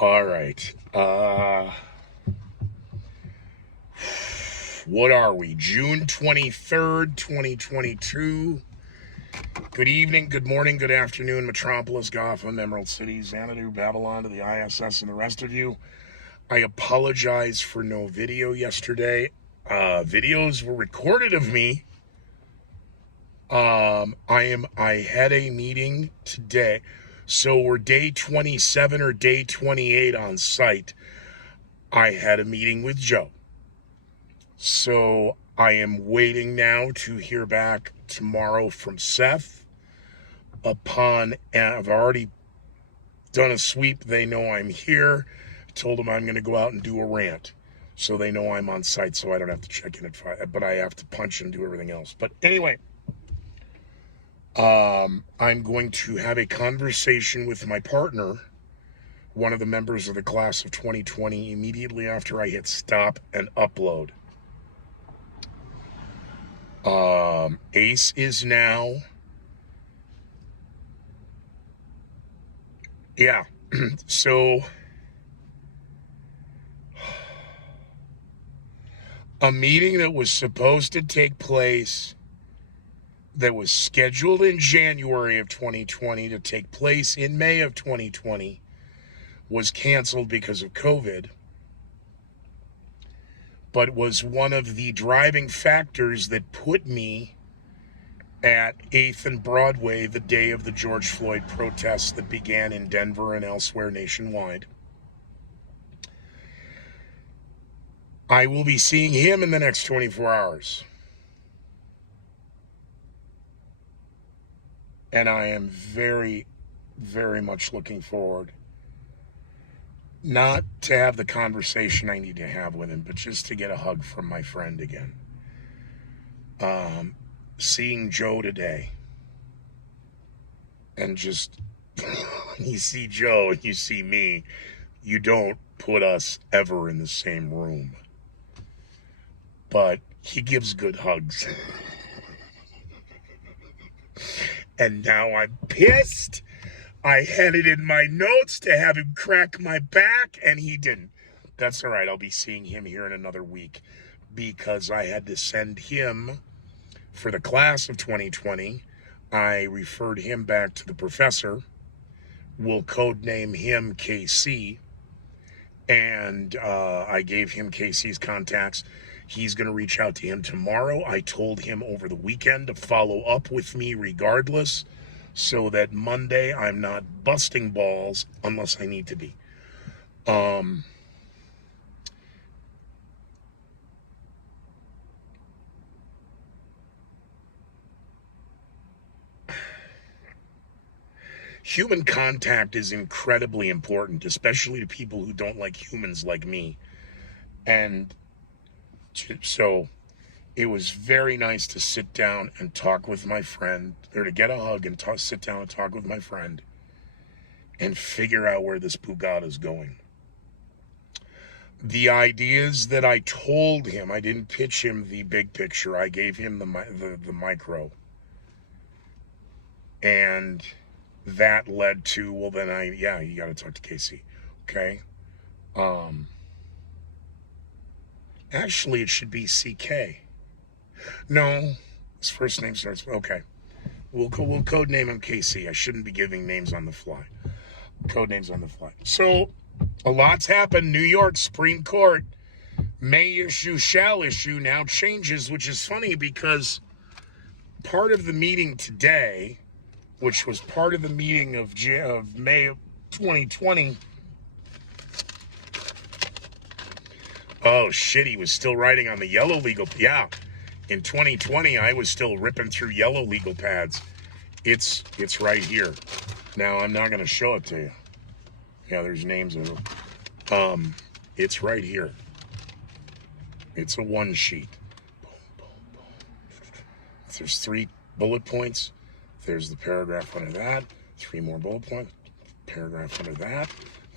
All right. What are we? June 23rd, 2022. Good evening, good morning, good afternoon, Metropolis, Gotham, Emerald City, Xanadu, Babylon, to the ISS, and the rest of you. I apologize for no video yesterday. Videos were recorded of me. I had a meeting today. So we're day 27 or day 28 on site. I had a meeting with Joe. So I am waiting now to hear back tomorrow from Seth. And I've already done a sweep. They know I'm here. I told them I'm going to go out and do a rant. So they know I'm on site, so I don't have to check in at 5, but I have to punch and do everything else. But anyway, I'm going to have a conversation with my partner, one of the members of the class of 2020, immediately after I hit stop and upload. Ace is now, yeah, so a meeting that was supposed to take place, that was scheduled in January of 2020 to take place in May of 2020, was canceled because of COVID, but was one of the driving factors that put me at 8th and Broadway the day of the George Floyd protests that began in Denver and elsewhere nationwide. I will be seeing him in the next 24 hours. And I am very, very much looking forward, not to have the conversation I need to have with him, but just to get a hug from my friend again. Seeing Joe today, and just, you see Joe and you see me, you don't put us ever in the same room. But he gives good hugs. And now I'm pissed. I had it in my notes to have him crack my back, and he didn't. That's all right. I'll be seeing him here in another week, because I had to send him for the class of 2020. I referred him back to the professor. We'll codename him KC. And I gave him KC's contacts. He's going to reach out to him tomorrow. I told him over the weekend to follow up with me regardless, so that Monday I'm not busting balls unless I need to be. Human contact is incredibly important, especially to people who don't like humans like me. And so it was very nice to sit down and talk with my friend, or to get a hug and sit down and talk with my friend and figure out where this Pugata is going. The ideas that I told him, I didn't pitch him the big picture. I gave him the micro. And that led to, well, then you got to talk to Casey. Okay. Actually, it should be CK. No, his first name starts, okay. We'll code name him KC. I shouldn't be giving names on the fly. Code names on the fly. So, a lot's happened. New York Supreme Court, may issue, shall issue, now changes, which is funny because part of the meeting today, which was part of the meeting of May of 2020. Oh, shit, he was still writing on the yellow legal. Yeah, in 2020, I was still ripping through yellow legal pads. It's right here. Now, I'm not going to show it to you. Yeah, there's names of them. It's right here. It's a one sheet. Boom, boom, boom. There's 3 bullet points. There's the paragraph under that. 3 more bullet points. Paragraph under that.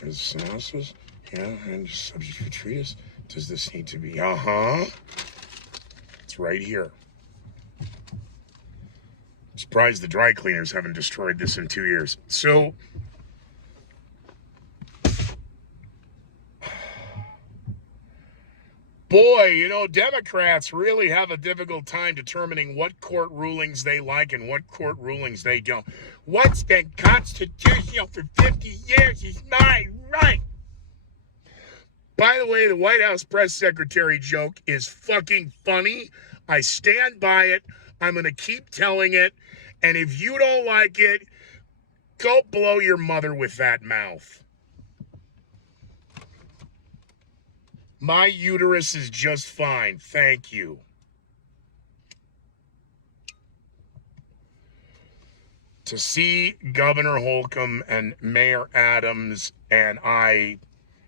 There's the synopsis. Yeah, and subject for treatise. Does this need to be? It's right here. Surprised the dry cleaners haven't destroyed this in 2 years. So, Boy, Democrats really have a difficult time determining what court rulings they like and what court rulings they don't. What's been constitutional for 50 years is my right. By the way, the White House press secretary joke is fucking funny. I stand by it. I'm going to keep telling it. And if you don't like it, go blow your mother with that mouth. My uterus is just fine. Thank you. To see Governor Holcomb and Mayor Adams, and I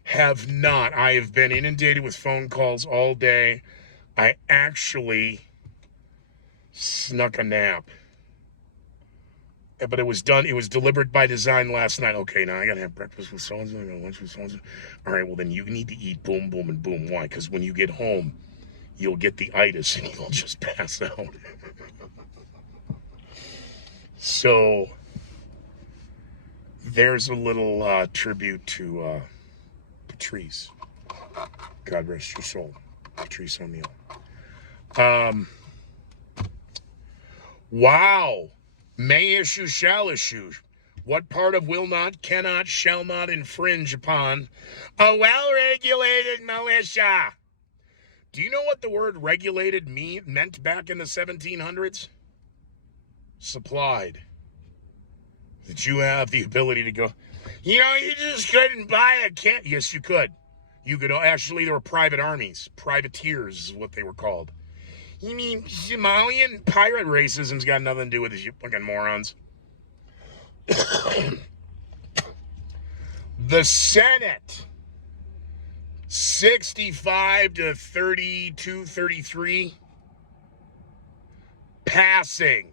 have been inundated with phone calls all day. I actually snuck a nap. But it was delivered by design last night. Okay, now I gotta have breakfast with so-and-so, I got lunch with so-and-so. All right, well then you need to eat boom, boom, and boom. Why? Because when you get home, you'll get the itis and you'll just pass out. So, there's a little tribute to Patrice. God rest your soul. Patrice O'Neill. Wow. May issue, shall issue. What part of will not, cannot, shall not infringe upon a well-regulated militia? Do you know what the word regulated meant back in the 1700s? Supplied. That you have the ability to go, you just couldn't buy a can. Yes, you could. You could. Actually, there were private armies. Privateers is what they were called. You mean Somalian pirate racism's got nothing to do with this, you fucking morons. The Senate, 65 to 32, 33, passing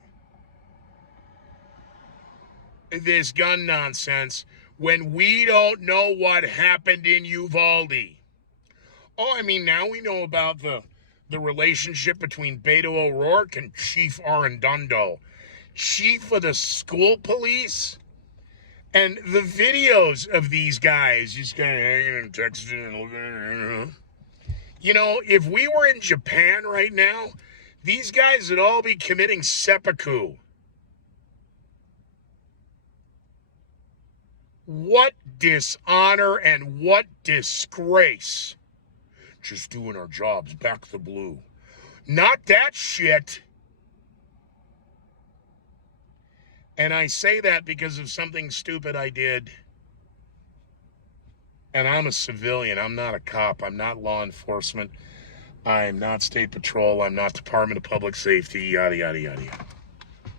this gun nonsense when we don't know what happened in Uvalde. Oh, I mean, now we know about the relationship between Beto O'Rourke and Chief Arredondo, chief of the school police, and the videos of these guys just kind of hanging and texting and looking. If we were in Japan right now, these guys would all be committing seppuku. What dishonor and what disgrace. Just doing our jobs, back the blue. Not that shit. And I say that because of something stupid I did. And I'm a civilian. I'm not a cop. I'm not law enforcement. I'm not state patrol. I'm not Department of Public Safety, yada, yada, yada, yada.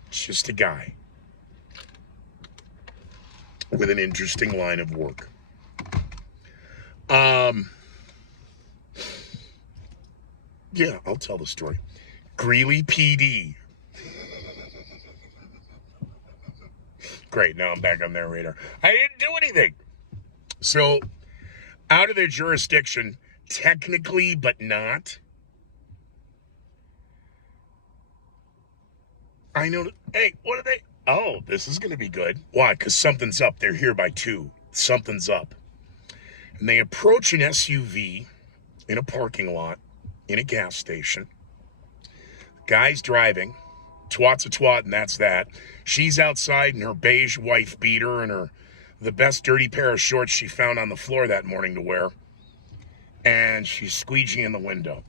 It's just a guy with an interesting line of work. Yeah, I'll tell the story. Greeley PD. Great, now I'm back on their radar. I didn't do anything. So, out of their jurisdiction, technically, but not. I know. Hey, what are they? Oh, this is going to be good. Why? Because something's up. They're here by 2. Something's up. And they approach an SUV in a parking lot in a gas station. Guy's driving. Twat's a twat, and that's that. She's outside in her beige wife beater and the best dirty pair of shorts she found on the floor that morning to wear. And she's squeegeeing the window.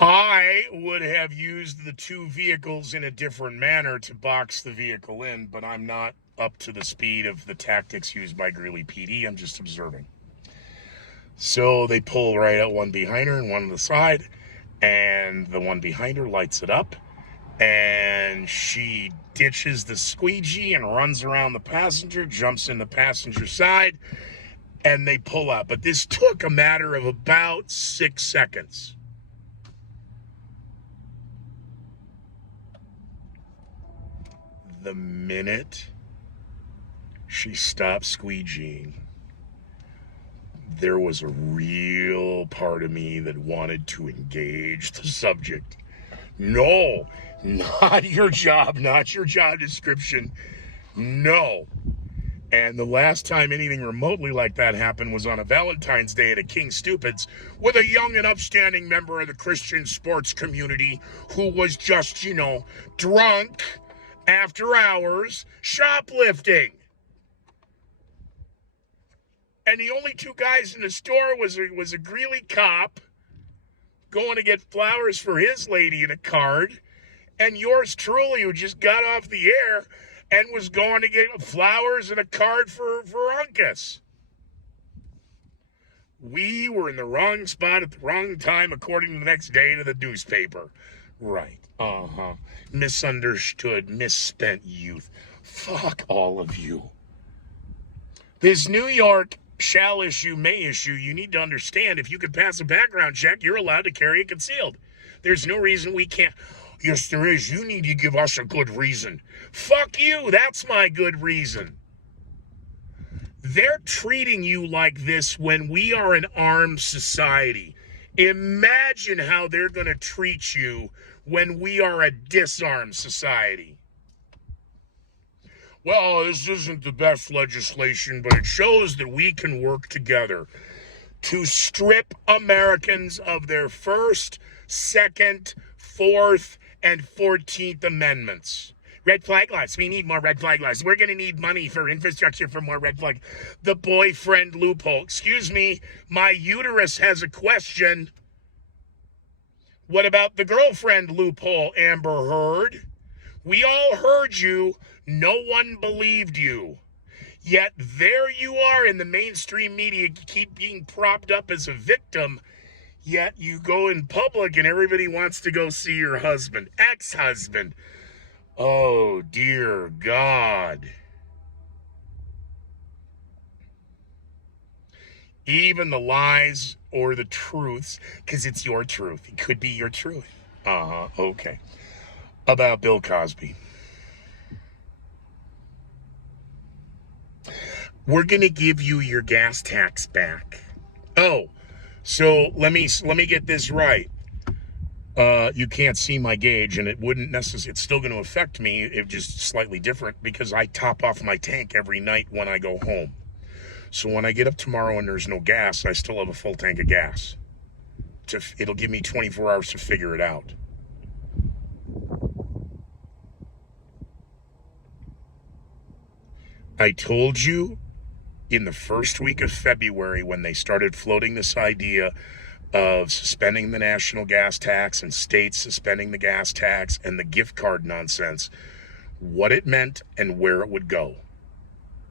I would have used the 2 vehicles in a different manner to box the vehicle in, but I'm not up to the speed of the tactics used by Greeley PD. I'm just observing. So they pull right out, one behind her and one on the side, and the one behind her lights it up, and she ditches the squeegee and runs around the passenger, jumps in the passenger side, and they pull up. But this took a matter of about 6 seconds. The minute she stopped squeegeeing, there was a real part of me that wanted to engage the subject. No, not your job description. No. And the last time anything remotely like that happened was on a Valentine's Day at a King Stupids with a young and upstanding member of the Christian sports community who was just, drunk after hours shoplifting. And the only two guys in the store was a Greeley cop going to get flowers for his lady and a card, and yours truly, who just got off the air and was going to get flowers and a card for Uncas. We were in the wrong spot at the wrong time, according to the next day to the newspaper. Right. Misunderstood, misspent youth. Fuck all of you. This New York shall issue, may issue, you need to understand, if you can pass a background check, you're allowed to carry it concealed. There's no reason we can't. Yes, there is. You need to give us a good reason. Fuck you. That's my good reason. They're treating you like this when we are an armed society. Imagine how they're going to treat you when we are a disarmed society. Well, this isn't the best legislation, but it shows that we can work together to strip Americans of their First, Second, Fourth, and 14th Amendments. Red flag laws. We need more red flag laws. We're going to need money for infrastructure for more red flag. The boyfriend loophole. Excuse me, my uterus has a question. What about the girlfriend loophole, Amber Heard? We all heard you. No one believed you. Yet there you are in the mainstream media. You keep being propped up as a victim. Yet you go in public and everybody wants to go see your husband, ex-husband. Oh, dear God. Even the lies or the truths, because it's your truth. It could be your truth. Okay. About Bill Cosby. We're going to give you your gas tax back. Oh, so let me get this right. You can't see my gauge, and it wouldn't necessarily, it's still going to affect me, it's just slightly different, because I top off my tank every night when I go home. So when I get up tomorrow and there's no gas, I still have a full tank of gas. It'll give me 24 hours to figure it out. I told you in the first week of February when they started floating this idea of suspending the national gas tax and states suspending the gas tax and the gift card nonsense, what it meant and where it would go.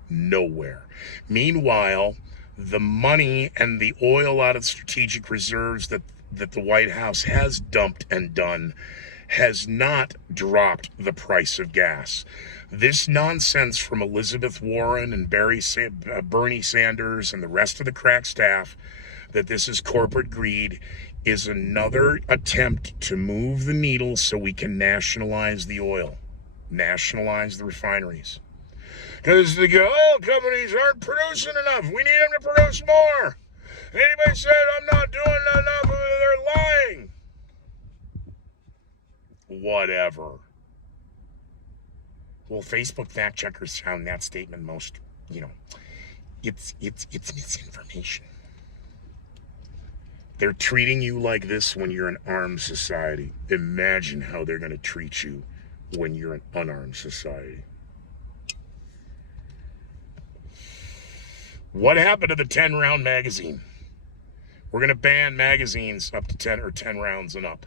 Nowhere. Meanwhile, the money and the oil out of strategic reserves that the White House has dumped and done has not dropped the price of gas. This nonsense from Elizabeth Warren and Bernie Sanders and the rest of the crack staff that this is corporate greed is another attempt to move the needle so we can nationalize the oil, nationalize the refineries. Because the oil companies aren't producing enough. We need them to produce more. Anybody said I'm not doing enough, they're lying. Whatever. Well, Facebook fact checkers found that statement most, it's misinformation. They're treating you like this when you're an armed society. Imagine how they're going to treat you when you're an unarmed society. What happened to the 10-round magazine? We're going to ban magazines up to 10 rounds and up.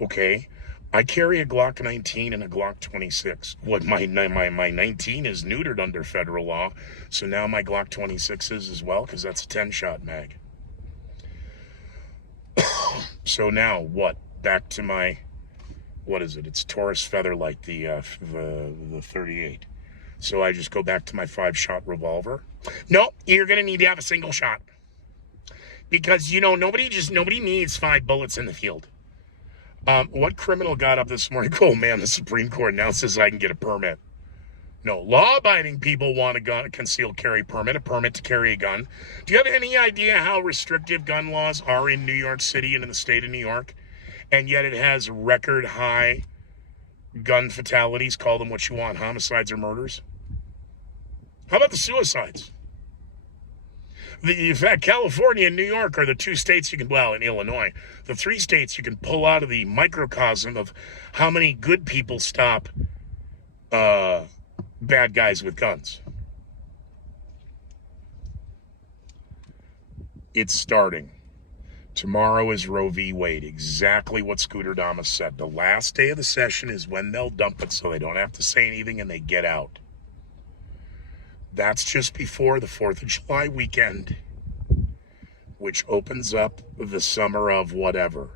Okay. I carry a Glock 19 and a Glock 26. What, my 19 is neutered under federal law, so now my Glock 26 is as well, because that's a 10-shot mag. So now, what? Back to my, what is it? It's Taurus Featherlight, the 38. So I just go back to my 5-shot revolver. No, you're going to need to have a single shot. Because, nobody needs 5 bullets in the field. What criminal got up this morning? Oh, man, the Supreme Court now says I can get a permit. No, law-abiding people want a concealed carry permit, a permit to carry a gun. Do you have any idea how restrictive gun laws are in New York City and in the state of New York? And yet it has record high gun fatalities, call them what you want, homicides or murders? How about the suicides? In fact, California and New York are the two states you can, well, in Illinois, the three states you can pull out of the microcosm of how many good people stop bad guys with guns. It's starting. Tomorrow is Roe v. Wade. Exactly what Scooter Damas said. The last day of the session is when they'll dump it so they don't have to say anything and they get out. That's just before the 4th of July weekend, which opens up the summer of whatever.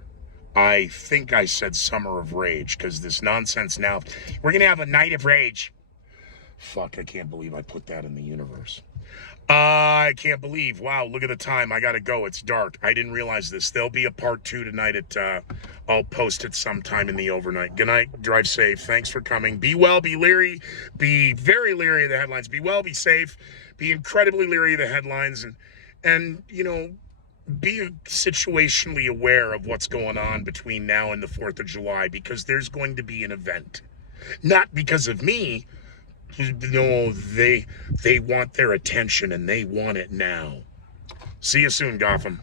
I think I said summer of rage because this nonsense now, we're going to have a night of rage. Fuck, I can't believe I put that in the universe. I can't believe. Wow, look at the time. I got to go. It's dark. I didn't realize this. There'll be a part 2 tonight I'll post it sometime in the overnight. Good night. Drive safe. Thanks for coming. Be well, be leery. Be very leery of the headlines. Be well, be safe. Be incredibly leery of the headlines. And you know, be situationally aware of what's going on between now and the 4th of July because there's going to be an event. Not because of me. No, they want their attention and they want it now. See you soon, Gotham.